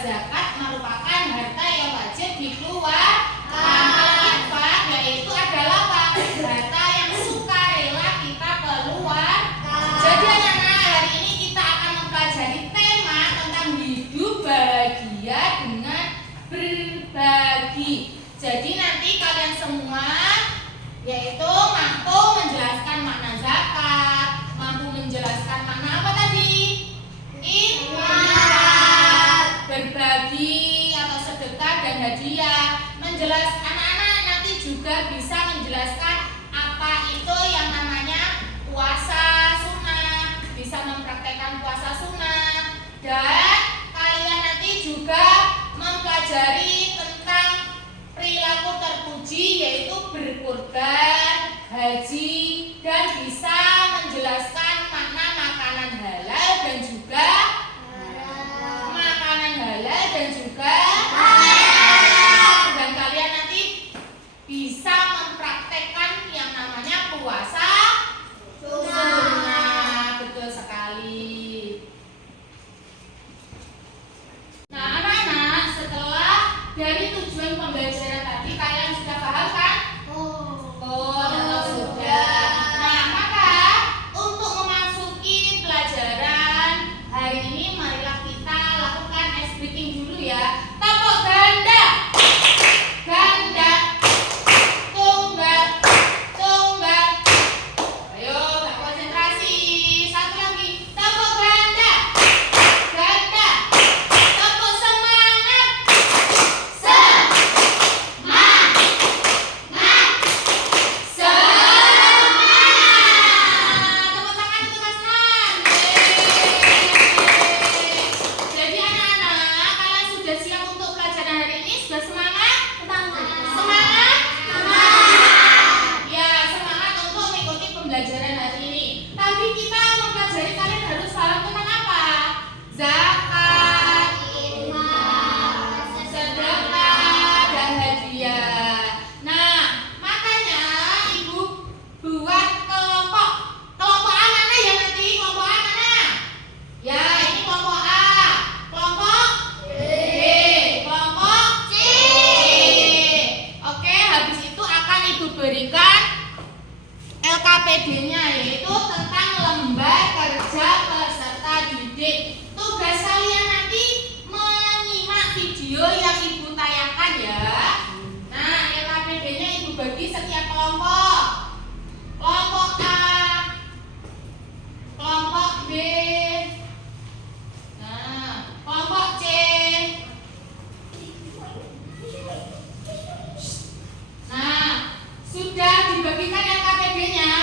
zakat merupakan harta yang wajib dikeluarkan. Kalau infak yaitu adalah apa? Harta yang sukarela kita keluarkan. Jadi anak-anak, hari ini kita akan mempelajari tema tentang hidup bahagia dengan berbagi. Jadi nanti kalian semua yaitu mampu menjelaskan makna zakat, mampu menjelaskan makna apa tadi? Infak, berbagi atau sedekah dan hadiah. Anak-anak nanti juga bisa menjelaskan apa itu yang namanya puasa sunnah, bisa mempraktekkan puasa sunnah, dan kalian nanti juga mempelajari tentang perilaku terpuji yaitu berkurban, haji, dan bisa menjelaskan makna makanan halal dan juga dan kalian nanti bisa mempraktekkan yang namanya puasa sunnah. Betul sekali. Nah anak-anak, setelah dari tujuan pembelajaran tadi kalian sudah paham kan? Sudah. Nah maka untuk memasuki pelajaran hari ini marilah kita lakukan ice breaking dulu ya. Tepuk ganda, ganda, tunggal, tunggal. Ayo tak konsentrasi. Satu lagi. Tepuk ganda, ganda. Tepuk semangat, semangat, semangat. Tepuk tangan untuk Mas Nan. Jadi anak-anak, kalian sudah siap untuk pelajaran hari ini? Sudah semangat? Semangat? Ya, semangat untuk mengikuti pembelajaran hari ini. Tadi kita mempelajari, kalian harus paham tentang apa? Zakat, sedekah, dan hadiah. Nah, makanya ibu buat kelompok. Kelompok A mana ya nanti? Kelompok A mana? Ya, ini kelompok A. Kelompok B. Kelompok C. Oke, habis itu akan ibu berikan LKPD-nya yaitu tentang lembar kerja peserta didik. Tugas kalian nanti menyimak video yang ibu tayangkan ya. Nah, LKPD-nya ibu bagi setiap kelompok. Kelompok A, kelompok B, nah, kelompok C. Nah, sudah dibagikan LKPD-nya?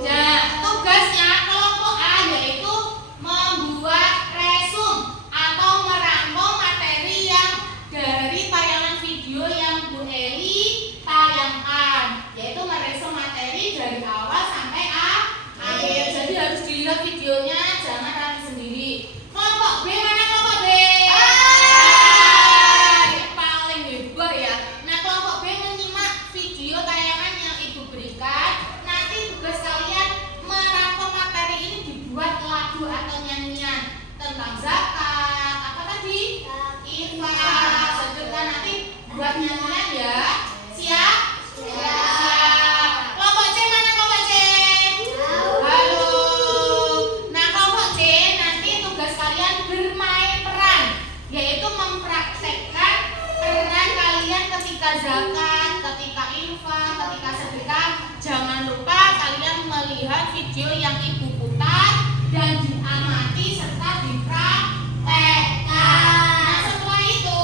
Ya, tugasnya kelompok A yaitu membuat resum atau merangkum materi yang dari tayangan video yang Bu Eli tayangkan, yaitu meresum materi dari awal sampai akhir. Jadi harus dilihat videonya, jangan rapi sendiri. Kelompok B mana kelompok B? Ini paling hebat ya. Nah, kelompok B menyimak video tayangan yang ibu berikan. Nanti tugas kalian merangkum materi ini dibuat lagu atau nyanyian tentang zakat, apa tadi? Infak, sedekah. Nanti buat nyanyian ya. Siap? Siap. Kelompok C mana kelompok C? Halo. Nah, kelompok C nanti tugas kalian bermain peran, yaitu mempraktekkan peran kalian ketika zakat, ketika infak, ketika sedekah. Jangan lupa kalian melihat video yang ibu putar dan diamati serta dipraktekkan. Nah, setelah itu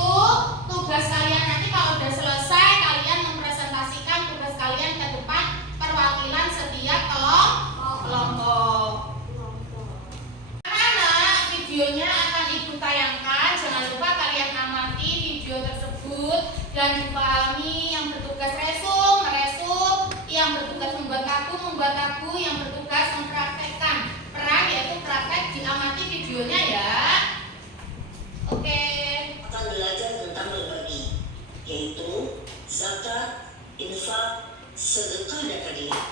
tugas kalian nanti kalau udah selesai kalian mempresentasikan tugas kalian ke depan perwakilan setiap kelompok. Anak-anak, videonya akan ibu tayangkan. Jangan lupa kalian amati video tersebut dan dipahami. Yang bertugas meresum, yang bertugas membuat tabu, yang bertugas mempraktekkan peran yaitu praktek, diamati videonya ya. Oke. Akan belajar tentang berbagi, yaitu zakat, infak, sedekah, dan hadiah.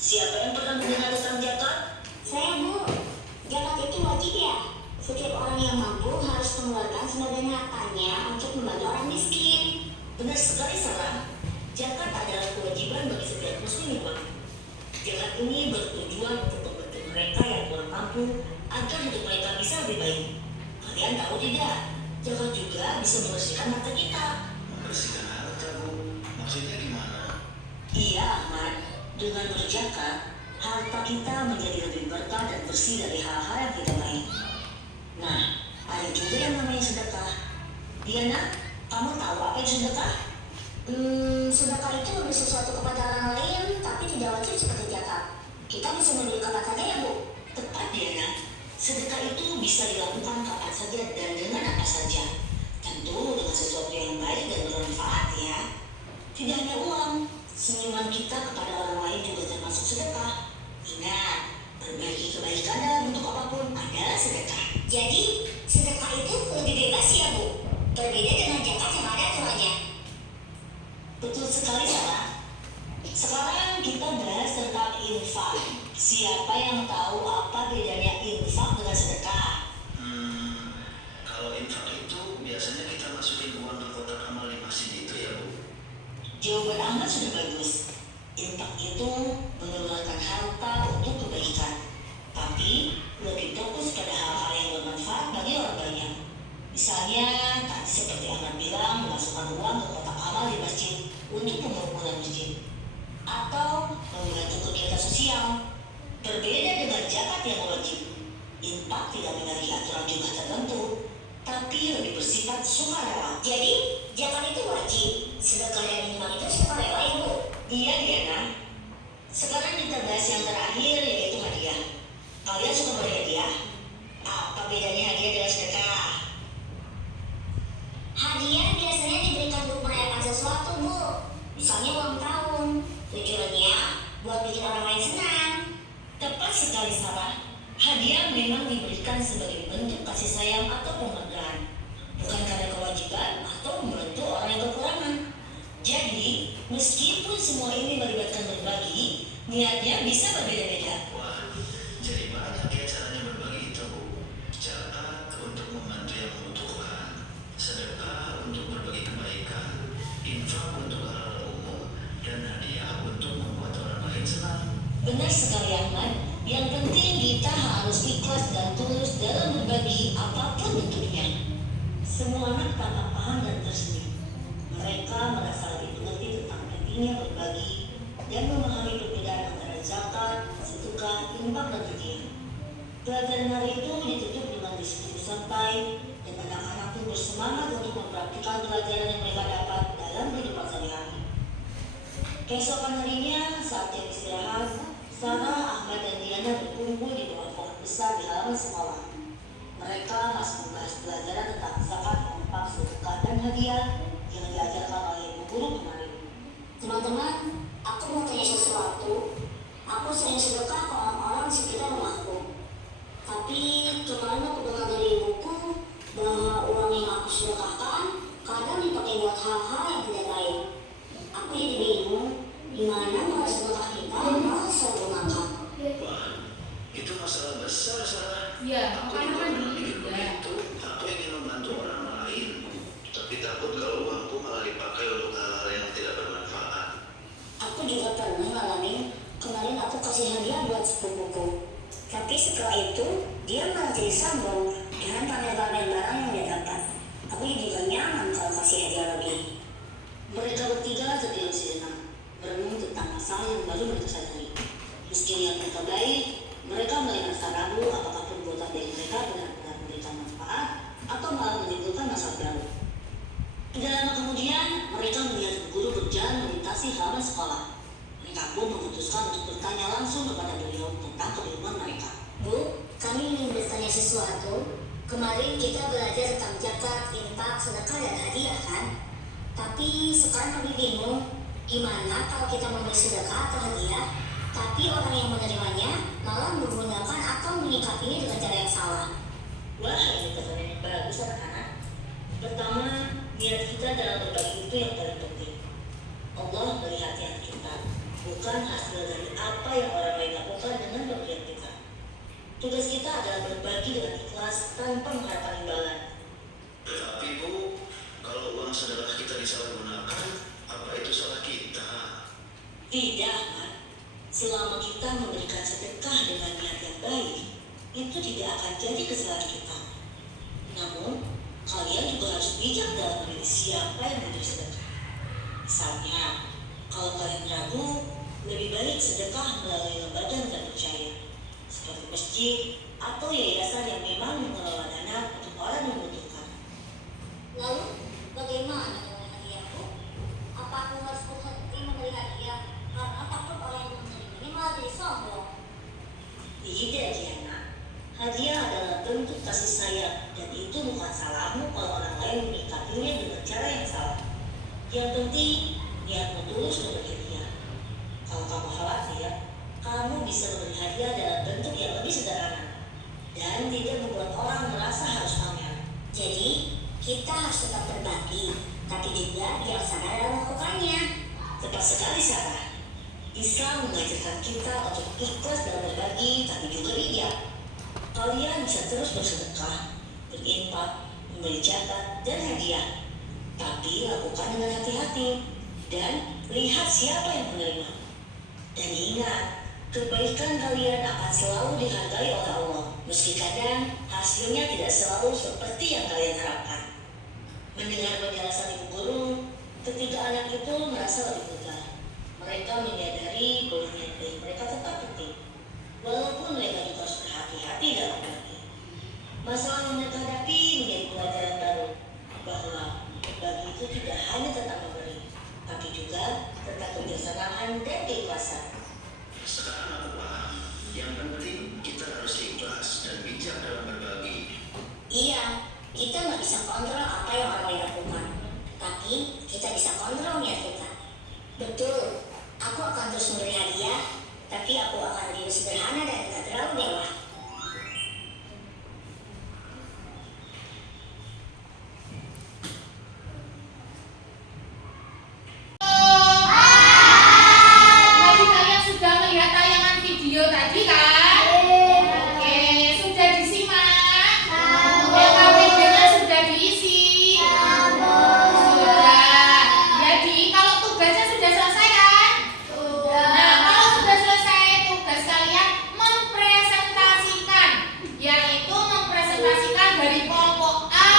Siapa yang pernah mendengar tentang zakat? Saya, Bu. Zakat itu wajib ya? Setiap orang yang mampu harus mengeluarkan sebagian hartanya untuk membantu orang miskin. Benar sekali, Sarah. Zakat adalah kewajiban bagi setiap muslim, Bang. Zakat ini bertujuan untuk membantu mereka yang kurang mampu agar hidup mereka bisa lebih baik. Kalian tahu tidak? Zakat juga bisa membersihkan harta kita. Membersihkan harta, Bu? Maksudnya gimana? Iya, Ahmad. Dengan berzakat, harta kita menjadi lebih berkah dan bersih dari hal-hal yang tidak baik. Nah, ada juga yang namanya sedekah. Diana, kamu tahu apa itu sedekah? Sedekah itu memberi sesuatu kepada orang lain, tapi tidak wajib seperti zakat. Kita bisa memberi kapan saja ya, Bu? Tepat, Diana. Sedekah itu bisa dilakukan kapan saja dan dengan apa saja. Tentu dengan sesuatu yang baik dan bermanfaat ya. Tidak hanya uang, senyuman kita kepada orang lain juga termasuk sedekah. Ingat, berbagi kebaikan dalam bentuk apapun adalah sedekah. Jadi, sedekah itu lebih bebas ya, Bu? Berbeda dengan zakat yang ada aturannya. Betul sekali, Sarah. Sekarang kita bahas tentang infak. Siapa yang tahu apa bedanya infak dengan sedekah? Kalau infak itu biasanya kita masukin uang ke kotak amal di masjid itu ya, Bu? Jawaban Ahmad sudah bagus. Infak itu mengeluarkan harta untuk kebaikan, tapi lebih fokus pada hal-hal yang bermanfaat bagi orang banyak. Misalnya, tadi seperti Ahmad bilang, memasukkan uang ke kotak amal di masjid untuk pembangunan masjid, atau membantu kegiatan sosial. Berbeda dengan zakat yang wajib, infak tidak memiliki aturan jumlah tertentu, tapi lebih bersifat sukarela. Jadi, zakat itu wajib, sedekah dan infak itu sukarela ya, Bu? Iya, Diana. Sekarang kita bahas yang terakhir, yaitu hadiah. Kalian suka berhadiah? Apa bedanya hadiah dengan sedekah? Hadiah biasanya diberikan untuk merayakan sesuatu, Bu. Misalnya ulang tahun. Tujuannya buat bikin orang lain senang. Tepat sekali, Sarah. Hadiah memang diberikan sebagai bentuk kasih sayang atau penghargaan, bukan karena kewajiban atau membantu orang yang kekurangan. Jadi, meskipun semua ini melibatkan berbagi, niatnya bisa berbeda-beda. Wah, jadi banyak ya caranya berbagi itu, Bu. Zakat untuk membantu yang membutuhkan, sedekah untuk berbagi kebaikan, infak untuk hal umum, dan hadiah untuk membuat orang lain senang. Benar sekali, Ahmad. Yang penting kita harus ikhlas dan tulus dalam berbagi apapun bentuknya. Semua anak tampak paham dan tersenyum. Mereka merasa lebih mengerti tentang pentingnya berbagi dan memahami perbedaan antara zakat, sedekah, infak, dan hadiah. Pelajaran hari itu ditutup dengan diskusi santai dan anak-anak pun bersemangat untuk mempraktikkan pelajaran yang mereka dapat dalam kehidupan sehari-hari. Keesokan harinya, saat jam istirahat, Sarah, Ahmad, dan Diana berkumpul di bawah pohon besar di halaman sekolah. Mereka masih membahas pelajaran tentang zakat, infak, sedekah, dan hadiah yang diajarkan oleh ibu guru kemarin. Teman-teman, aku mau tanya sesuatu. Aku sering sedekah ke orang-orang di sekitar rumahku. Tapi kemarin aku dengar dari ibuku bahwa uang yang aku sedekahkan kadang dipakai buat hal-hal yang tidak baik. Aku jadi bingung, gimana kalau sedekah kita malah disalahgunakan. Wah, itu masalah besar, Sarah. Iya, Aku makanya juga kan pernah mikir juga. begitu. Aku ingin membantu orang lain, tapi takut kalau uangku malah dipakai untuk hal-hal yang tidak bermanfaat. Aku juga pernah ngalamin, kemarin aku kasih hadiah buat sepupuku. Tapi setelah itu, dia malah jadi sombong dengan pamer-pamer barang yang dia dapat. Aku juga nyaman kalau kasih hadiah lagi. Mereka bertiga terdiam sejenak, merenung tentang masalah yang baru mereka sadari. Meski niat mereka baik, mereka mulai merasa ragu apakah perbuatan dari mereka benar-benar memberikan manfaat atau malah menimbulkan masalah baru. Tidak lama kemudian, mereka melihat guru berjalan melintasi halaman sekolah. Mereka pun memutuskan untuk bertanya langsung kepada beliau tentang kebingungan mereka. Bu, kami ingin bertanya sesuatu. Kemarin kita belajar tentang zakat, infak, sedekah, dan hadiah kan? Tapi sekarang kami bingung, gimana kalau kita memberi sedekah atau hadiah, tapi orang yang menerimanya malah menggunakan atau menyikapinya dengan cara yang salah. Wah, ini pertanyaan yang bagus, anak-anak. Pertama, niat kita dalam berbagi itu yang paling penting. Allah melihat niat kita, bukan hasil dari apa yang orang lain lakukan dengan pemberian kita. Tugas kita adalah berbagi dengan ikhlas tanpa mengharapkan imbalan. Tetapi Bu, kalau uang sedekah kita disalahgunakan, apa itu salah kita? Tidak, Ahmad. Selama kita memberikan sedekah dengan niat yang baik, itu tidak akan jadi kesalahan kita. Namun, kalian juga harus bijak dalam memilih siapa yang memberi sedekah. Misalnya, kalau kalian ragu, lebih baik sedekah melalui lembaga yang terpercaya, seperti masjid atau yayasan yang memang mengelola dana untuk orang yang membutuhkan. Lalu, bagaimana dengan hadiahku? Apa aku harus berhenti memberi hadiah karena takut orang yang menerimanya malah jadi sombong? Tidak, Diana. Hadiah adalah bentuk kasih sayang, dan itu bukan salahmu kalau orang lain menyikapinya dengan cara yang salah. Yang penting, niatmu tulus memberi hadiah. Kalau kamu khawatir, kamu bisa memberi hadiah dalam bentuk yang lebih sederhana dan tidak membuat orang merasa harus pamer. Jadi, kita harus tetap berbagi, tapi juga bijaksana dalam melakukannya. Tepat sekali, Sarah. Islam mengajarkan kita untuk ikhlas dalam berbagi, tapi juga bijak. Kalian bisa terus bersedekah, berinfak, memberi zakat, dan hadiah. Tapi lakukan dengan hati-hati dan lihat siapa yang menerima. Dan ingat, kebaikan kalian akan selalu dihargai oleh Allah, meski kadang hasilnya tidak selalu seperti yang kalian harapkan. Mendengar penjelasan ibu guru, ketiga anak itu merasa lebih lega. Mereka menyadari bahwa niat baik mereka tetap penting, walaupun mereka juga harus berhati-hati dalam berbagi. Masalah yang mereka hadapi menjadi pelajaran baru, bahwa berbagi itu tidak hanya tentang memberi, tapi juga tentang kebersamaan dan keikhlasan. Sekarang aku paham, yang penting kita harus ikhlas dan bijak dalam berbagi. Iya, kita nggak bisa kontrol apa yang orang lain lakukan, tapi kita bisa kontrol niat kita. Betul, aku akan terus memberi hadiah, tapi aku akan lebih sederhana dan tidak terlalu mewah. Tadi kalian sudah melihat tayangan video tadi kan? Oke, sudah disimak? KTP-nya sudah diisi? Sudah. Jadi kalau tugasnya sudah selesai kan? Nah, kalau sudah selesai tugas kalian mempresentasikan, yaitu mempresentasikan dari kelompok A,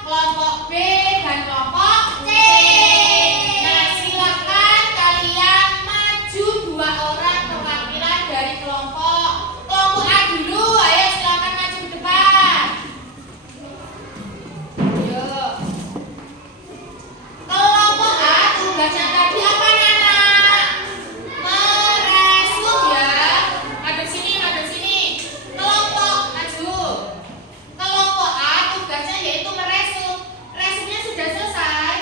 kelompok B, dan kelompok C. Nah, silakan kalian maju 2 orang perwakilan dari kelompok A dulu. Ayo silakan maju ke depan. Ayo. Kelompok A tugasnya tadi apa, Nana? Meresum ya. Madep sini, madep sini. Kelompok maju. Kelompok A tugasnya yaitu meresum. Resumnya sudah selesai?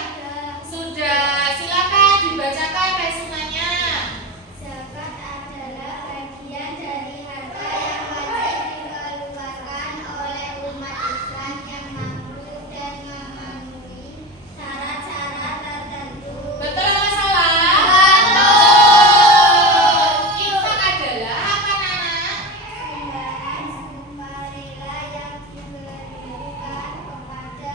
Sudah. Silakan dibacakan resumennya. Zakat adalah bagian dari harta yang wajib dikeluarkan oleh umat Islam yang mampu dan memenuhi syarat-syarat tertentu. Betul apa salah? Betul. Infak adalah apa, Nana? Sumbangan sukarela yang diberikan kepada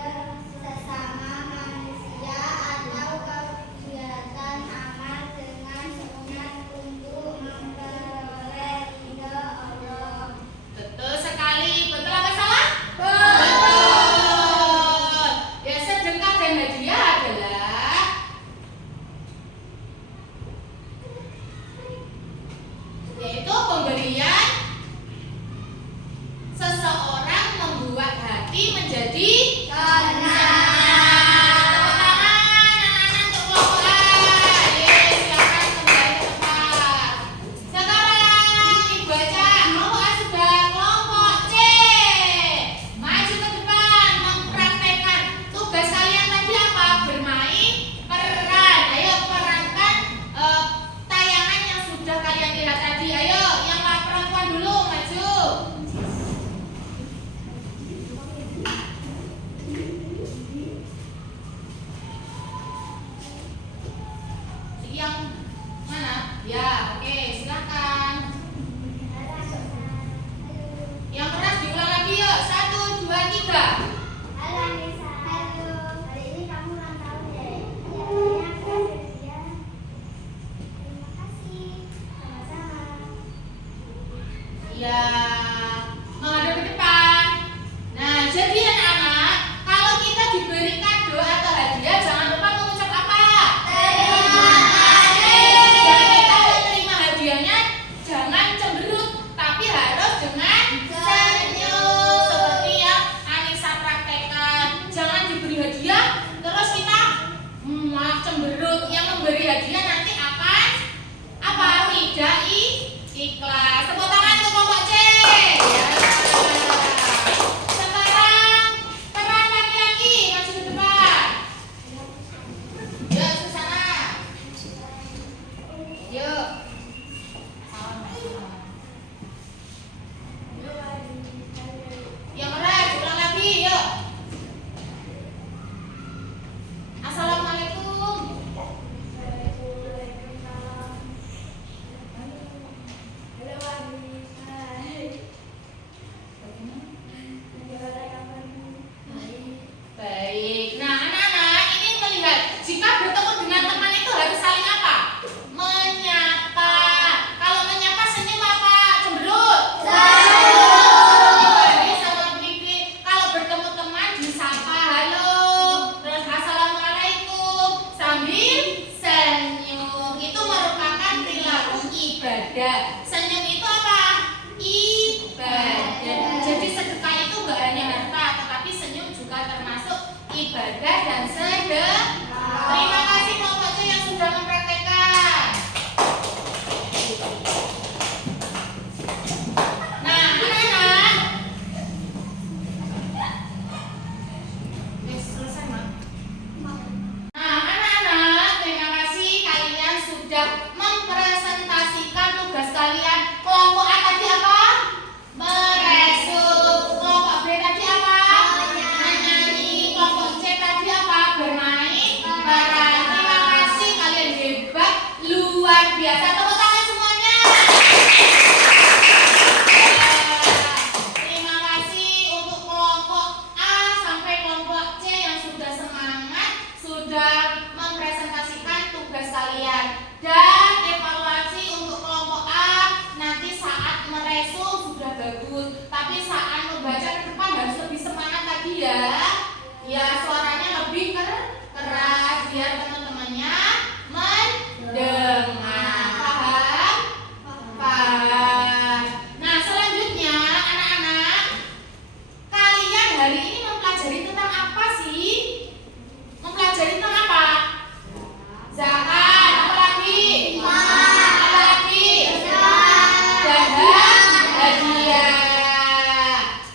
sesama manusia atau kegiatan amal dengan sunat untuk memperoleh ridha Allah. Betul sekali. Betul apa salah? Betul. Ya, sedekah dan hadiah adalah yaitu pemberian seseorang membuat hati menjadi tenang. Tepuk tangan anak-anak untuk kelompok A. Silakan kembali ke tempat. Sekarang Ibu baca kelompok A sudah, kelompok C maju ke depan mempraktekkan tugas kalian tadi apa? Bermain peran. Ayo perankan tayangan yang sudah kalian lihat tadi. Ayo yang perempuan dulu maju. Yang mana? Ya, oke, silakan. beri hadiah nanti akan apa? Tidak ikhlas. Tepuk tangan untuk kelompok C. Ya. Sekarang peran laki-laki masuk ke depan. Yuk Susana. Yuk. Yang merah ulang lagi, yuk. Assalamualaikum. Baik. Nah, anak-anak ini melihat jika bertemu dengan teman itu harus saling apa? Menyapa. Kalau menyapa senyum apa? Cemberut. Sama bibir. Kalau bertemu teman disapa halo, terus assalamualaikum sambil senyum. Itu merupakan perilaku ibadah. Senyum itu apa? Ibadah. Jadi sedekah itu nggak hanya harta, tetapi senyum juga termasuk ibadah dan sedekah. Terima kasih kelompok C yang sudah mempraktekkan. Nah, anak-anak. Selesai, Mak. Nah, anak-anak, terima kasih kalian sudah mempresentasikan tugas kalian. Kelompok A tadi apa? Meresum. Kelompok B tadi apa? Menyanyi. Kelompok C tadi apa? Bermain peran. Terima kasih, kalian hebat, luar biasa. Tepuk tangan semuanya. Terima kasih untuk kelompok A sampai kelompok C yang sudah semangat, sudah mempresentasikan tugas kalian. Dan evaluasi untuk kelompok A nanti saat meresum sudah bagus, tapi saat membaca ke depan harus lebih semangat lagi ya. Ya, suaranya lebih keras biar teman-temannya mendengar. Paham? Paham. Nah, selanjutnya anak-anak, kalian hari ini mempelajari tentang apa sih? Mempelajari tentang apa? Zakat. Apa lagi? Apa lagi? Dan hadiah.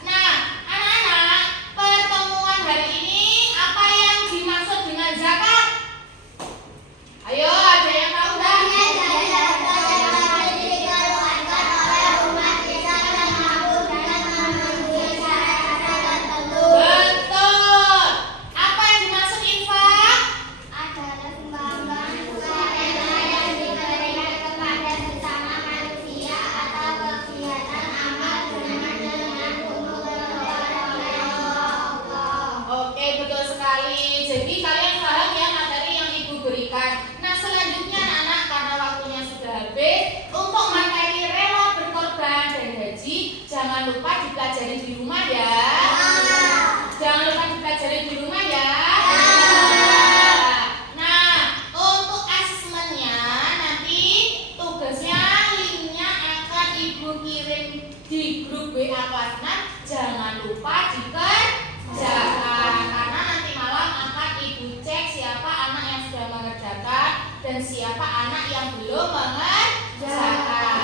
Nah, anak-anak, pertemuan hari ini apa yang dimaksud dengan zakat? Ayo, ada yang tahu nggak? Betul. Apa yang dimaksud infak? Adalah sumbangan sukarela yang diberikan kepada sesama manusia atau kegiatan amal dengan untuk Allah. Oke, betul sekali. Jadi kalian paham ya materi yang Ibu berikan. Nah, selanjutnya anak-anak, karena waktunya sudah habis, untuk materi rela berkorban dan haji, jangan lupa dipelajari di rumah ya. Jangan lupa dipelajari di rumah ya. Nah, untuk asesmennya nanti tugasnya linknya akan Ibu kirim di grup WA kelas 6. Jangan lupa dikerjakan karena nanti malam akan Ibu cek siapa anak yang sudah mengerjakan dan siapa anak yang belum mengerjakan.